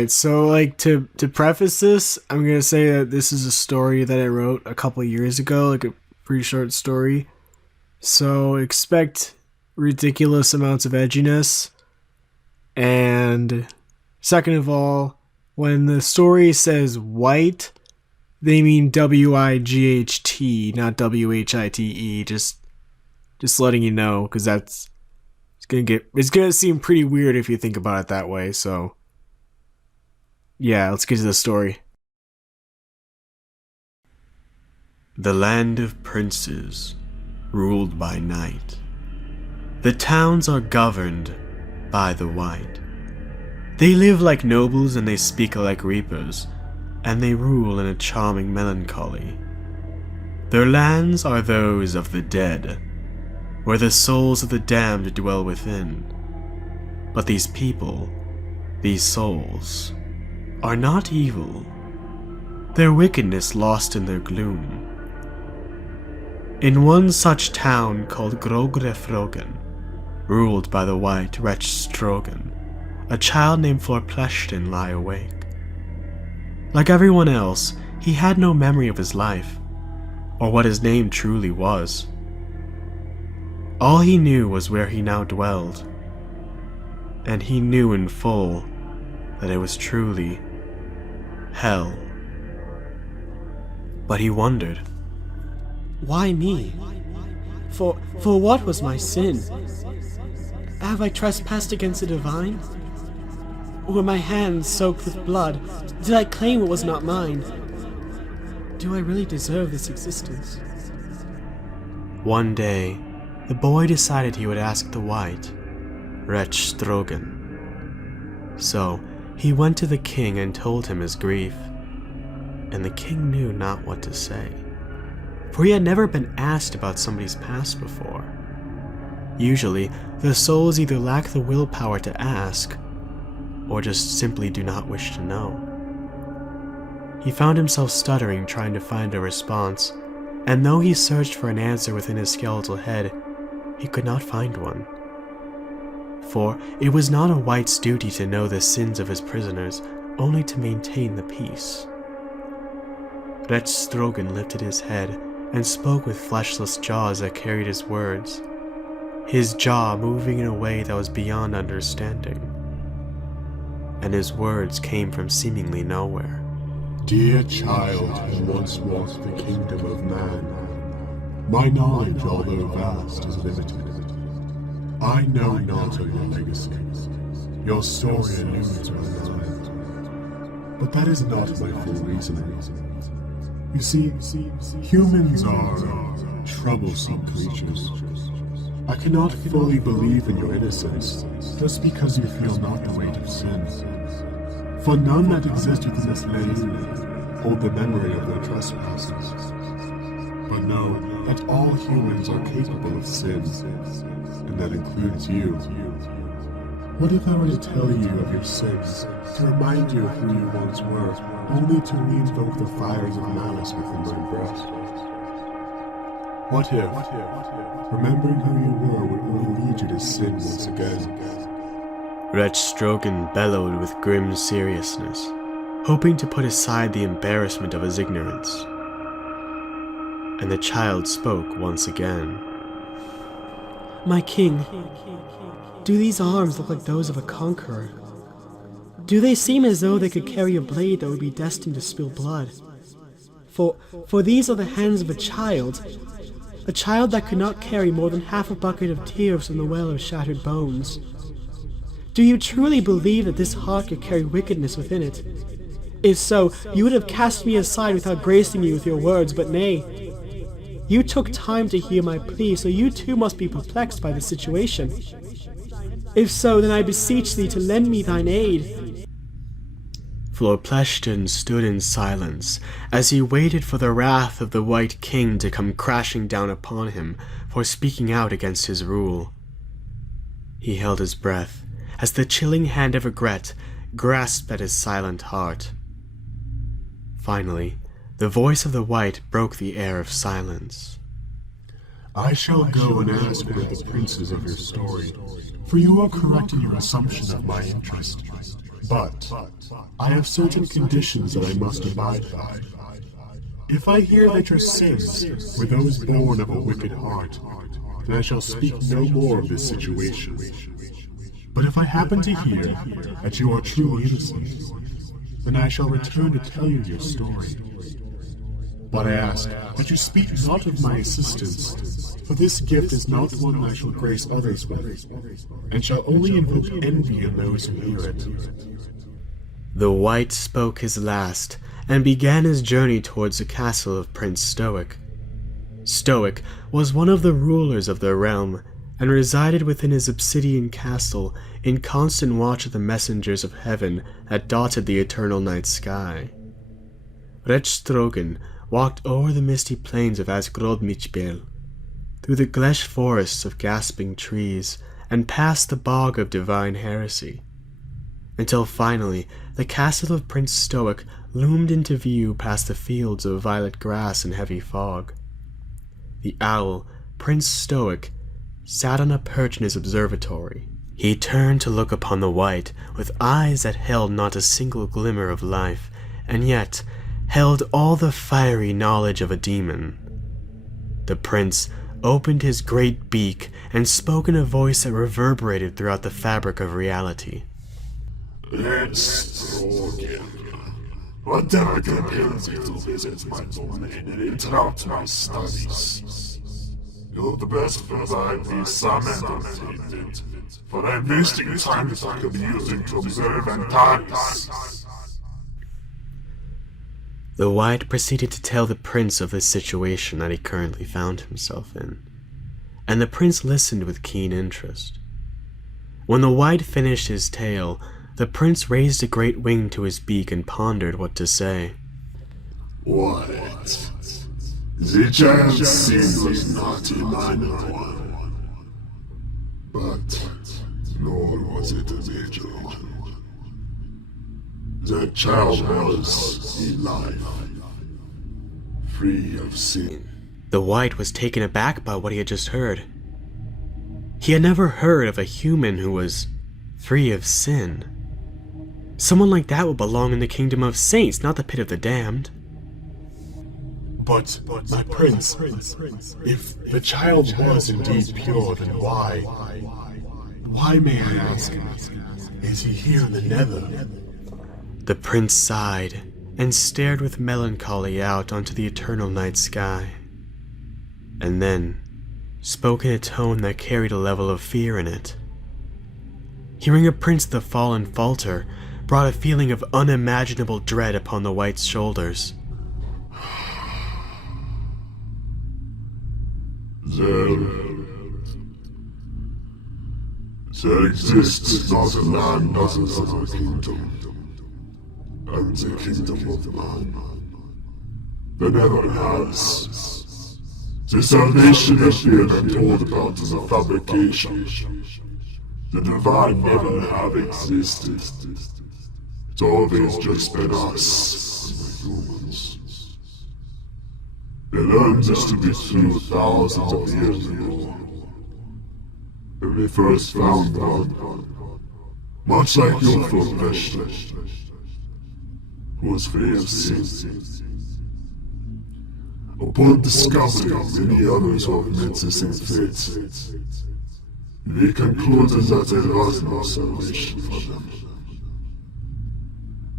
Alright, so like to preface this, I'm gonna say that this is a story that I wrote a couple years ago, like a pretty short story. So expect ridiculous amounts of edginess. And second of all, when the story says white, they mean WIGHT, not WHITE. Just letting you know, because it's gonna seem pretty weird if you think about it that way. So yeah, let's get to the story. The land of princes, ruled by night. The towns are governed by the white. They live like nobles and they speak like reapers, and they rule in a charming melancholy. Their lands are those of the dead, where the souls of the damned dwell within. But these people, these souls, are not evil, their wickedness lost in their gloom. In one such town called Shtrogen, ruled by the white Wretch Shtrogen, a child named Florpleshton lie awake. Like everyone else, he had no memory of his life, or what his name truly was. All he knew was where he now dwelled, and he knew in full that it was truly hell. But he wondered, why me? For what was my sin? Have I trespassed against the divine? Were my hands soaked with blood? Did I claim what was not mine? Do I really deserve this existence? One day, the boy decided he would ask the white, Wretch Shtrogen. So, he went to the king and told him his grief, and the king knew not what to say, for he had never been asked about somebody's past before. Usually, the souls either lack the willpower to ask, or just simply do not wish to know. He found himself stuttering trying to find a response, and though he searched for an answer within his skeletal head, he could not find one. For it was not a white's duty to know the sins of his prisoners, only to maintain the peace. Wretch Shtrogen lifted his head and spoke with fleshless jaws that carried his words, his jaw moving in a way that was beyond understanding. And his words came from seemingly nowhere. Dear child who once walked the kingdom of man, my knowledge, although vast, is limited. I know not of your legacy. Your story eludes my mind. But that is not my full reasoning. You see, humans are troublesome creatures. I cannot fully believe in your innocence just because you feel not the weight of sin. For none that exist within this land hold the memory of their trespasses. But know that all humans are capable of sin, and that includes you. What if I were to tell you of your sins, to remind you of who you once were, only to re-invoke the fires of malice within my breast? What if, remembering who you were would only lead you to sin once again? Wretch Shtrogen bellowed with grim seriousness, hoping to put aside the embarrassment of his ignorance. And the child spoke once again. My king, do these arms look like those of a conqueror? Do they seem as though they could carry a blade that would be destined to spill blood? For these are the hands of a child that could not carry more than half a bucket of tears from the well of shattered bones. Do you truly believe that this heart could carry wickedness within it? If so, you would have cast me aside without gracing me with your words, but nay. You took time to hear my plea, so you too must be perplexed by the situation. If so, then I beseech thee to lend me thine aid. Florpleshton stood in silence as he waited for the wrath of the White King to come crashing down upon him for speaking out against his rule. He held his breath as the chilling hand of regret grasped at his silent heart. Finally, the voice of the White broke the air of silence. I shall go and ask one of the princes of your story, for you are correct in your assumption of my interest. But I have certain conditions that I must abide by. If I hear that your sins were those born of a wicked heart, then I shall speak no more of this situation. But if I happen to hear that you are truly innocent, then I shall return to tell you your story. But I ask that you speak not of my assistance, for this gift is not one I shall grace others with, and shall only invoke envy in those who hear it. The White spoke his last, and began his journey towards the castle of Prince Stoic. Stoic was one of the rulers of the realm, and resided within his obsidian castle in constant watch of the messengers of heaven that dotted the eternal night sky. Wretch Shtrogen walked over the misty plains of Asgrodmichbel, through the glesh forests of gasping trees, and past the bog of divine heresy, until finally the castle of Prince Stoic loomed into view past the fields of violet grass and heavy fog. The owl, Prince Stoic, sat on a perch in his observatory. He turned to look upon the White with eyes that held not a single glimmer of life, and yet held all the fiery knowledge of a demon. The prince opened his great beak and spoke in a voice that reverberated throughout the fabric of reality. Shtrogen, whatever compels you to visit my domain and interrupt my studies? You're the best provide the some entertainment, for I'm wasting time that I could be using to observe and practice. The White proceeded to tell the prince of the situation that he currently found himself in, and the prince listened with keen interest. When the White finished his tale, the prince raised a great wing to his beak and pondered what to say. What? The child's sin was not a minor one, but nor was it a major one. That child was alive, free of sin. The White was taken aback by what he had just heard. He had never heard of a human who was free of sin. Someone like that would belong in the kingdom of saints, not the pit of the damned. But, my prince, if the child was indeed pure, then why, may I ask, is he here in the nether? The prince sighed and stared with melancholy out onto the eternal night sky, and then spoke in a tone that carried a level of fear in it. Hearing a prince of the fallen falter brought a feeling of unimaginable dread upon the White's shoulders. There exists not a land other than a kingdom, and the kingdom of man. There never has. The salvation appeared and told about is a fabrication. The divine never have existed. It's always just been us, the humans. They learned this to be true thousands of years ago. When we first found one, much like your Wretch, who was free of sin. Upon discovery many others who have met the same fate, we concluded that there was no salvation for them.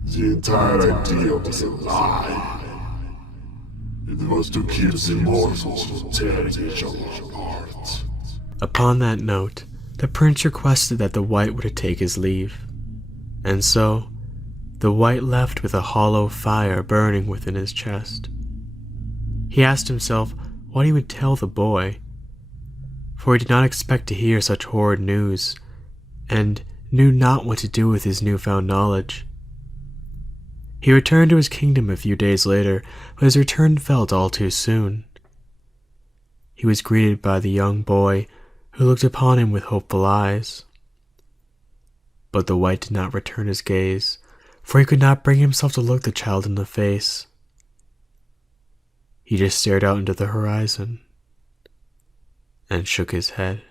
The entire idea was a lie. It was to keep the mortals from tearing each other apart. Upon that note, the prince requested that the White were to take his leave, and so the White left with a hollow fire burning within his chest. He asked himself what he would tell the boy, for he did not expect to hear such horrid news, and knew not what to do with his newfound knowledge. He returned to his kingdom a few days later, but his return felt all too soon. He was greeted by the young boy, who looked upon him with hopeful eyes. But the White did not return his gaze, for he could not bring himself to look the child in the face. He just stared out into the horizon and shook his head.